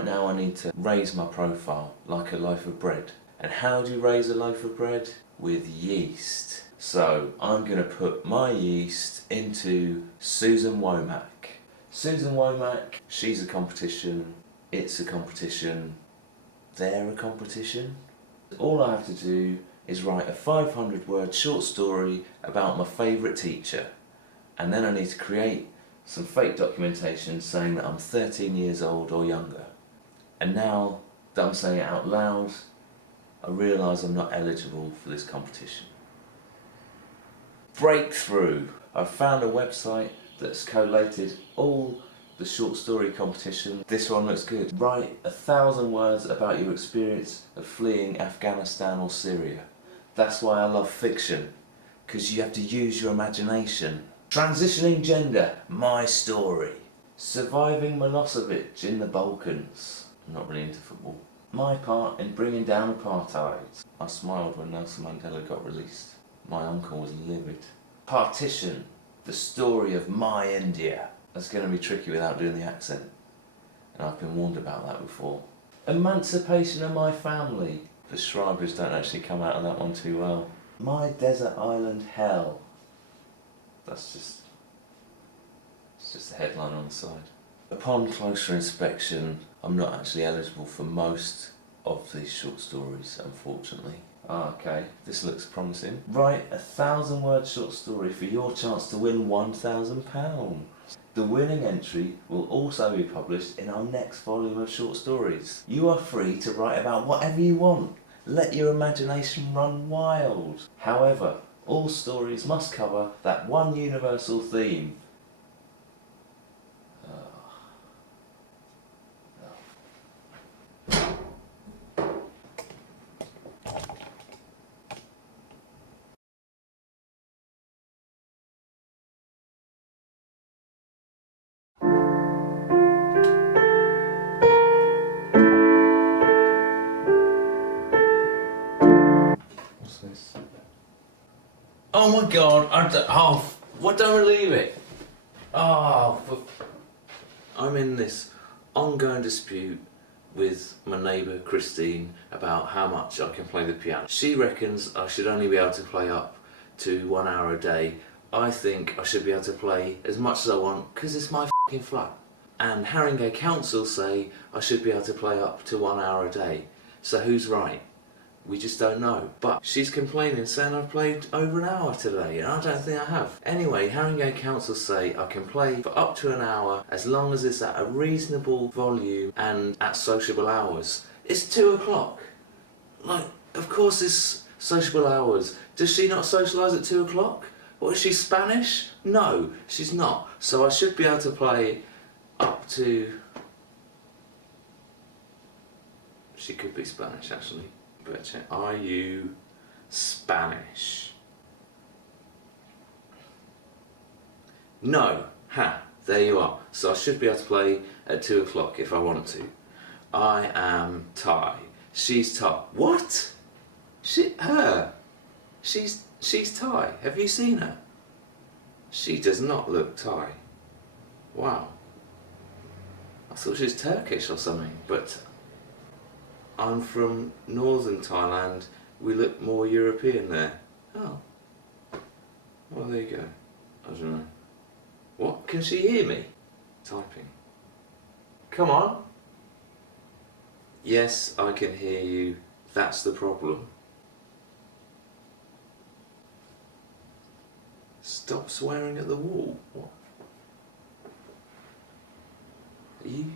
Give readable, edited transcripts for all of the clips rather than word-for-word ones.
right now I need to raise my profile like a loaf of bread. And how do you raise a loaf of bread? With yeast. So I'm going to put my yeast into Susan Womack. Susan Womack, she's a competition, it's a competition, they're a competition. All I have to do is write a 500-word short story about my favourite teacher, and then I need to create some fake documentation saying that I'm 13 years old or younger. And now that I'm saying it out loud, I realise I'm not eligible for this competition. Breakthrough! I've found a website that's collated all the short story competition. This one looks good. Write 1,000 words about your experience of fleeing Afghanistan or Syria. That's why I love fiction, because you have to use your imagination. Transitioning gender, my story. Surviving Milosevic in the Balkans. I'm not really into football. My part in bringing down apartheid. I smiled when Nelson Mandela got released. My uncle was livid. Partition, the story of my India. That's going to be tricky without doing the accent. And I've been warned about that before. Emancipation of my family. The Schreibers don't actually come out of that one too well. My desert island hell. It's just a headline on the side. Upon closer inspection, I'm not actually eligible for most of these short stories, unfortunately. Okay, this looks promising. Write 1,000-word short story for your chance to win £1,000. The winning entry will also be published in our next volume of short stories. You are free to write about whatever you want. Let your imagination run wild. However, all stories must cover that one universal theme. What's this? Oh my god, don't leave it. I'm in this ongoing dispute with my neighbour Christine about how much I can play the piano. She reckons I should only be able to play up to 1 hour a day. I think I should be able to play as much as I want because it's my f***ing flat. And Haringey Council say I should be able to play up to 1 hour a day. So who's right? We just don't know. But she's complaining, saying I've played over an hour today, and I don't think I have. Anyway, Haringey Council say I can play for up to an hour as long as it's at a reasonable volume and at sociable hours. It's 2 o'clock. Like, of course it's sociable hours. Does she not socialise at 2 o'clock? What, is she Spanish? No, she's not. So I should be able to play up to... She could be Spanish, actually. Better check. Are you Spanish? No. Ha. There you are. So I should be able to play at 2 o'clock if I want to. I am Thai. She's Thai. What? Her. She's Thai. Have you seen her? She does not look Thai. Wow. I thought she was Turkish or something, but I'm from northern Thailand. We look more European there. Oh. Well, there you go. I don't know. What? Can she hear me? Typing. Come on. Yes, I can hear you. That's the problem. Stop swearing at the wall. What? Are you?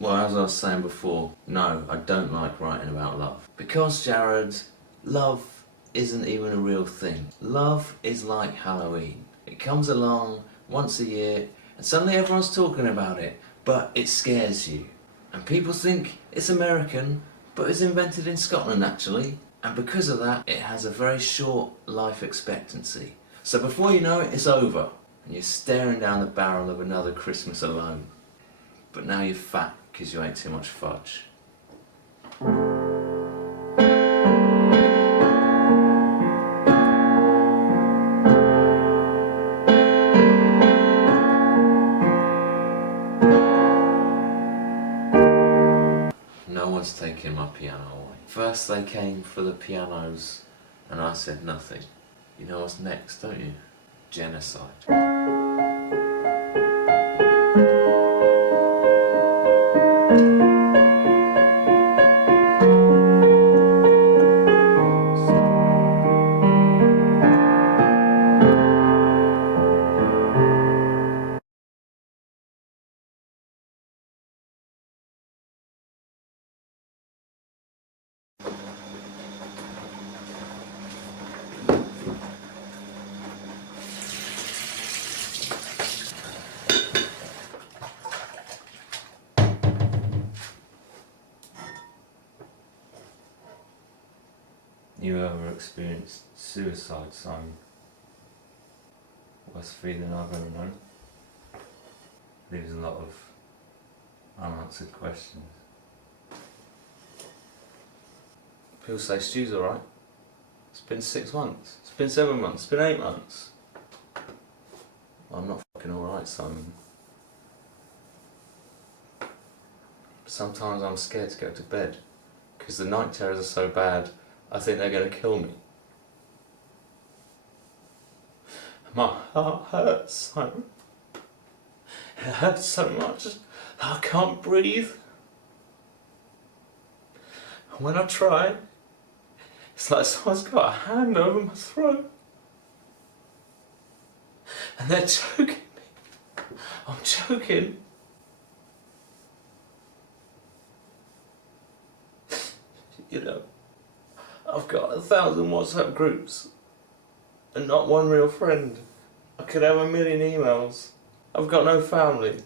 Well, as I was saying before, no, I don't like writing about love. Because, Jared, love isn't even a real thing. Love is like Halloween. It comes along once a year and suddenly everyone's talking about it, but it scares you. And people think it's American, but it's invented in Scotland actually. And because of that, it has a very short life expectancy. So before you know it, it's over. And you're staring down the barrel of another Christmas alone. But now you're fat because you ate too much fudge. one's taking my piano away. First they came for the pianos and I said nothing. You know what's next, don't you? Genocide. You ever experienced suicide, Simon? Worst feeling I've ever known. Leaves a lot of unanswered questions. People say Stu's alright. It's been 6 months. It's been 7 months. It's been 8 months. Well, I'm not fucking alright, Simon. Sometimes I'm scared to go to bed because the night terrors are so bad. I think they're going to kill me. My heart hurts, Simon. It hurts so much that I can't breathe. And when I try, it's like someone's got a hand over my throat. And they're choking me. I'm choking. You know, I've got 1,000 WhatsApp groups and not one real friend. I could have 1 million emails. I've got no family.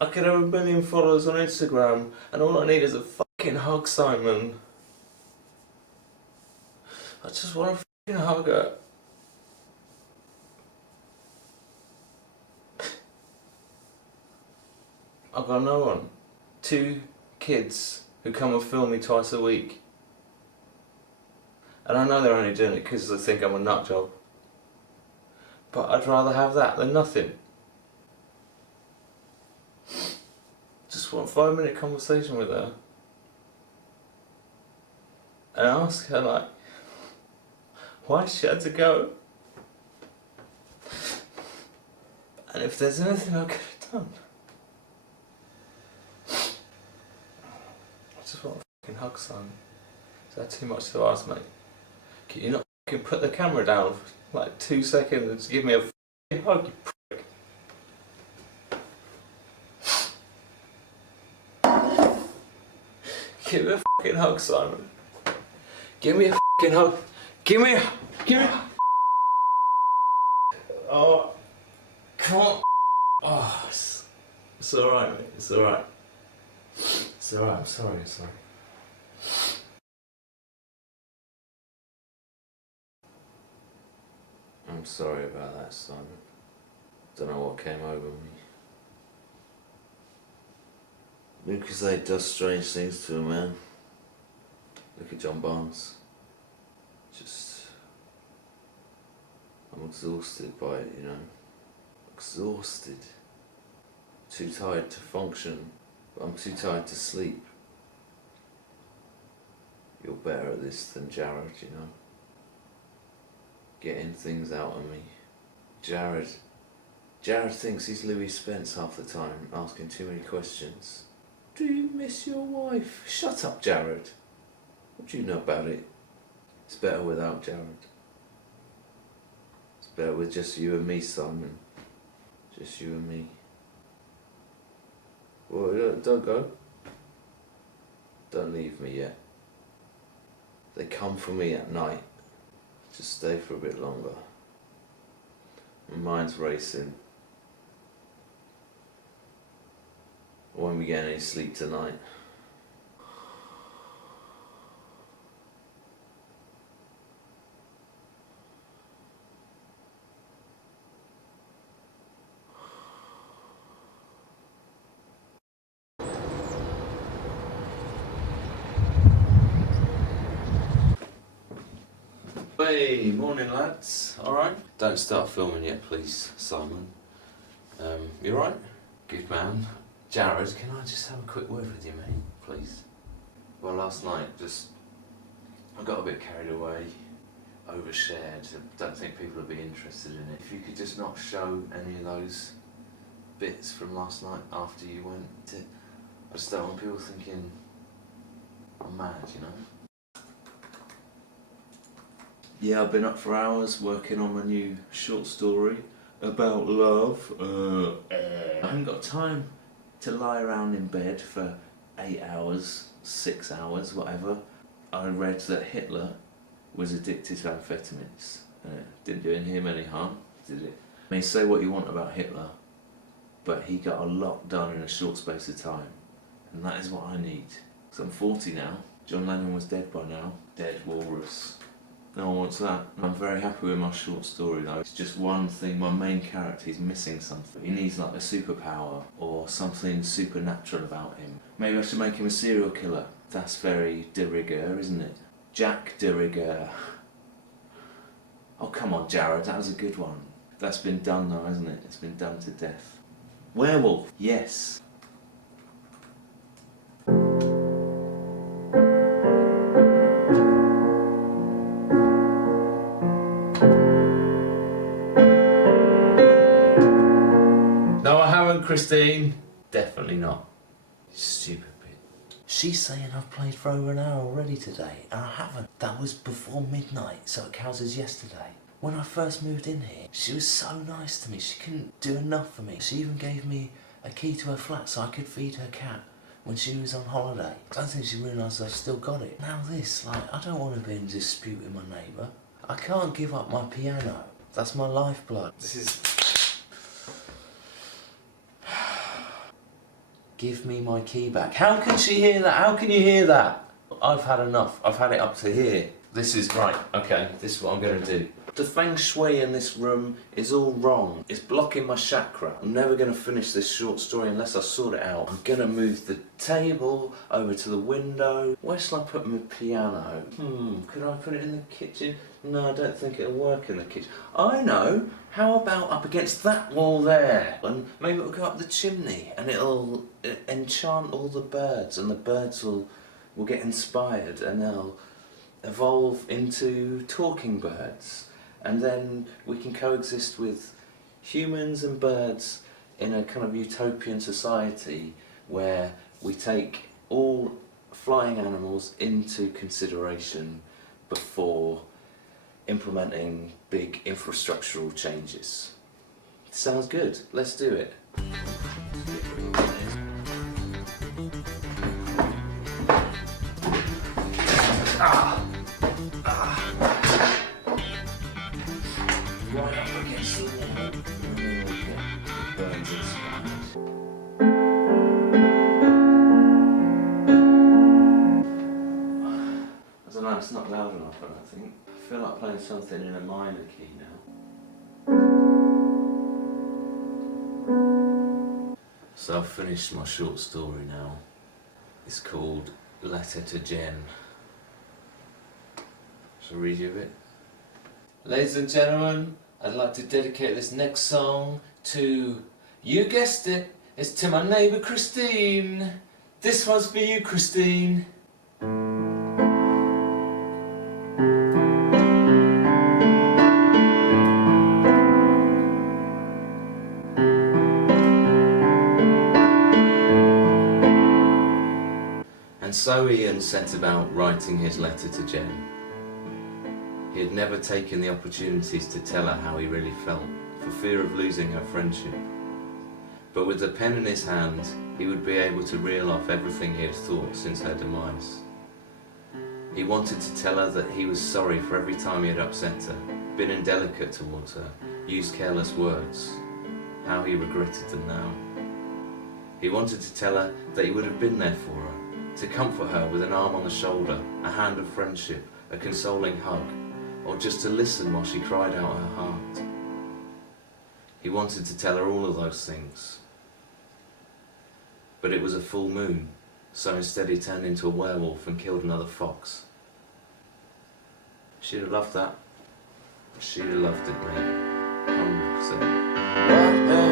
I could have 1 million followers on Instagram and all I need is a fucking hug, Simon. I just want a fucking hug her. I've got no one. 2 kids who come and film me twice a week. And I know they're only doing it because they think I'm a nut job. But I'd rather have that than nothing. Just want a 5-minute conversation with her. And ask her, like, why she had to go. And if there's anything I could have done. I just want a fucking hug, son. Is that too much to ask, mate? Can you not fucking put the camera down for like 2 seconds and just give me a fucking hug, you prick? Give me a fucking hug, Simon. Give me a fucking hug. Give me a... Oh, come on. Oh, it's alright, mate. It's alright. It's alright, I'm sorry, I'm sorry. I'm sorry about that, Simon. Don't know what came over me. Lucasade does strange things to a man. Look at John Barnes. I'm exhausted by it, you know. Exhausted. Too tired to function, but I'm too tired to sleep. You're better at this than Jared, you know. Getting things out of me. Jared thinks he's Louis Spence half the time, asking too many questions. Do you miss your wife? Shut up, Jared. What do you know about it? It's better without Jared. It's better with just you and me, Simon. Just you and me. Well, don't go. Don't leave me yet. They come for me at night. Just stay for a bit longer. My mind's racing. I won't be getting any sleep tonight. Hey, morning lads. Alright? Don't start filming yet, please, Simon. You alright? Good man. Jared, can I just have a quick word with you, mate, please? Well, last night I got a bit carried away, overshared. I don't think people would be interested in it. If you could just not show any of those bits from last night after you went to, I just don't want people thinking I'm mad, you know? Yeah, I've been up for hours working on my new short story about love. I haven't got time to lie around in bed for 8 hours, 6 hours, whatever. I read that Hitler was addicted to amphetamines. Didn't do him any harm, did it? I mean, say what you want about Hitler, but he got a lot done in a short space of time. And that is what I need. Because I'm 40 now. John Lennon was dead by now. Dead walrus. No one wants that. I'm very happy with my short story though. It's just one thing, my main character is missing something. He needs like a superpower or something supernatural about him. Maybe I should make him a serial killer. That's very de rigueur, isn't it? Jack de rigueur. Oh come on Jared, that was a good one. That's been done now, hasn't it? It's been done to death. Werewolf, yes. No, I haven't, Christine. Definitely not. Stupid bitch. She's saying I've played for over an hour already today, and I haven't. That was before midnight, so it counts as yesterday. When I first moved in here, she was so nice to me. She couldn't do enough for me. She even gave me a key to her flat so I could feed her cat when she was on holiday. I don't think she realised I've still got it. Now this, like, I don't want to be in dispute with my neighbour. I can't give up my piano. That's my lifeblood. This is... Give me my key back. How can she hear that? How can you hear that? I've had enough. I've had it up to here. This is right. Okay, this is what I'm going to do. The feng shui in this room is all wrong. It's blocking my chakra. I'm never going to finish this short story unless I sort it out. I'm going to move the table over to the window. Where shall I put my piano? Could I put it in the kitchen? No, I don't think it'll work in the kitchen. I know. How about up against that wall there? And maybe it'll go up the chimney and it'll enchant all the birds, and the birds will get inspired and they'll evolve into talking birds. And then we can coexist with humans and birds in a kind of utopian society where we take all flying animals into consideration before implementing big infrastructural changes. Sounds good. Let's do it. Right up against the wall, and then we'll get birds inspired. I don't know, it's not loud enough, I don't think. I feel like playing something in a minor key now. So I've finished my short story now. It's called Letter to Jen. Shall I read you a bit? Ladies and gentlemen, I'd like to dedicate this next song to, you guessed it, it's to my neighbour Christine. This one's for you, Christine. And so Ian set about writing his letter to Jen. He had never taken the opportunities to tell her how he really felt, for fear of losing her friendship. But with the pen in his hand, he would be able to reel off everything he had thought since her demise. He wanted to tell her that he was sorry for every time he had upset her, been indelicate towards her, used careless words, how he regretted them now. He wanted to tell her that he would have been there for her, to comfort her with an arm on the shoulder, a hand of friendship, a consoling hug, or just to listen while she cried out her heart. He wanted to tell her all of those things. But it was a full moon, so instead he turned into a werewolf and killed another fox. She'd have loved that. She'd have loved it, mate. 100%.